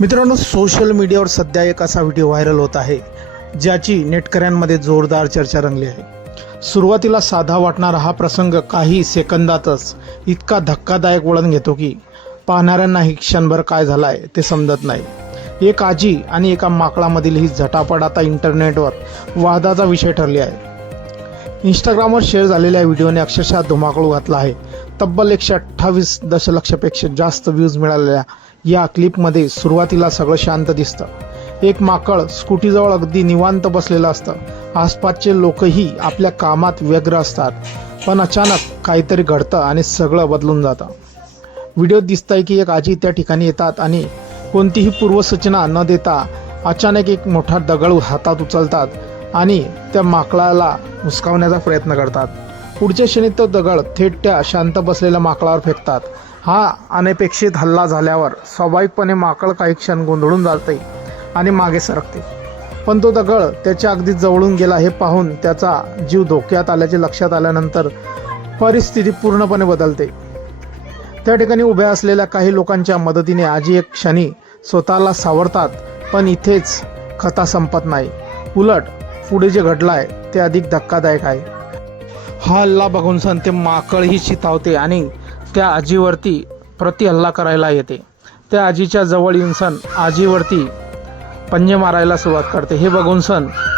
मित्रांनो, सोशल मीडियावर सध्या एक असा व्हिडिओ व्हायरल होत आहे ज्याची नेटकऱ्यांमध्ये जोरदार चर्चा रंगली आहे। सुरुवातीला साधा वाटणारा हा प्रसंग काही सेकंदातच इतका धक्कादायक वळण घेतो की पाहणाऱ्यांनाही क्षणभर काय झालाय ते समजत नाही। एक आजी आणि एका माकडामधील ही झटापट आता इंटरनेटवर वादाचा विषय ठरली आहे। इंस्टाग्रामवर शेअर झालेल्या व्हिडिओने अक्षरशः धुमाकूळ घातला आहे। तब्बल 128 दशलक्षपेक्षा जास्त व्ह्यूज मिळालेल्या या क्लिपमध्ये सुरुवातीला सगळं शांत दिसतं। एक माकड स्कूटीजवळ अगदी निवांत बसलेलं असतं। आसपासचे लोकही आपल्या कामात व्यग्र असतात, पण अचानक काहीतरी घडतं आणि सगळं बदलून जातं। व्हिडिओत दिसतंय की एक आजी त्या ठिकाणी येतात आणि कोणतीही पूर्वसूचना न देता अचानक एक मोठा दगड हातात उचलतात आणि त्या माकडाला हुसकावण्याचा प्रयत्न करतात। पुढच्या क्षणी तो दगड थेट त्या शांत बसलेल्या माकडावर फेकतात। हा अनपेक्षित हल्ला झाल्यावर स्वाभाविकपणे माकड काही क्षण गोंधळून जाते आणि मागे सरकते, पण तो दगड त्याच्या अगदी जवळून गेला हे पाहून त्याचा जीव धोक्यात आल्याचे लक्षात आल्यानंतर परिस्थिती पूर्णपणे बदलते। त्या ठिकाणी उभ्या असलेल्या काही लोकांच्या मदतीने आजी एक क्षणी स्वतःला सावरतात, पण इथेच कथा संपत नाही। उलट पुढे जे घडलाय ते अधिक धक्कादायक आहे। हा हल्ला बघून ते माकडही चितावते आणि त्या आजीवरती हल्ला करायला येते। त्या आजीच्या जवळ येऊन आजीवरती पंजे मारायला सुरुवात करते। हे बघून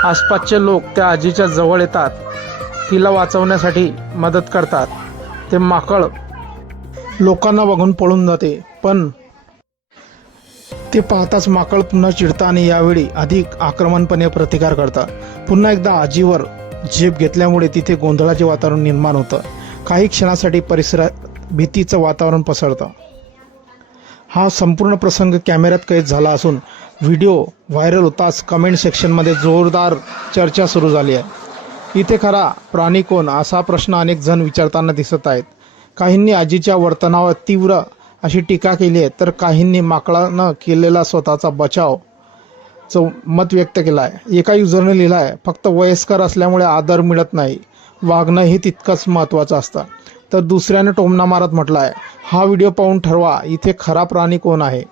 आसपासचे लोक त्या आजीच्या जवळ येतात, तिला वाचवण्यासाठी मदत करतात। ते माकड लोकांना बघून पळून जाते, पण ते पाहताच माकड पुन्हा चिडतं आणि यावेळी अधिक आक्रमकपणे प्रतिकार करतं। पुन्हा एकदा आजीवर झेप घेतल्यामुळे तिथे गोंधळाचे वातावरण निर्माण होतं। काही क्षणासाठी परिसरात भीतीचं वातावरण पसरतं। हा संपूर्ण प्रसंग कॅमेऱ्यात कैद झाला असून व्हिडिओ व्हायरल होताच कमेंट सेक्शनमध्ये जोरदार चर्चा सुरू झाली आहे। इथे खरा प्राणी कोण असा प्रश्न अनेक जण विचारताना दिसत आहेत। काहींनी आजीच्या वर्तनावर तीव्र अशी टीका केली आहे, तर काहींनी माकडानं केलेला स्वतःचा बचाव मत व्यक्त केला आहे। एका युजरने लिहिलं आहे, फक्त वयस्कर असल्यामुळे आदर मिळत नाही, वागणं हे तितकंच महत्त्वाचं असतं। तर दुसऱ्याने टोमणा मारत म्हटलं आहे, हा व्हिडिओ पाहून ठरवा इथे खरा प्राणी कोण आहे।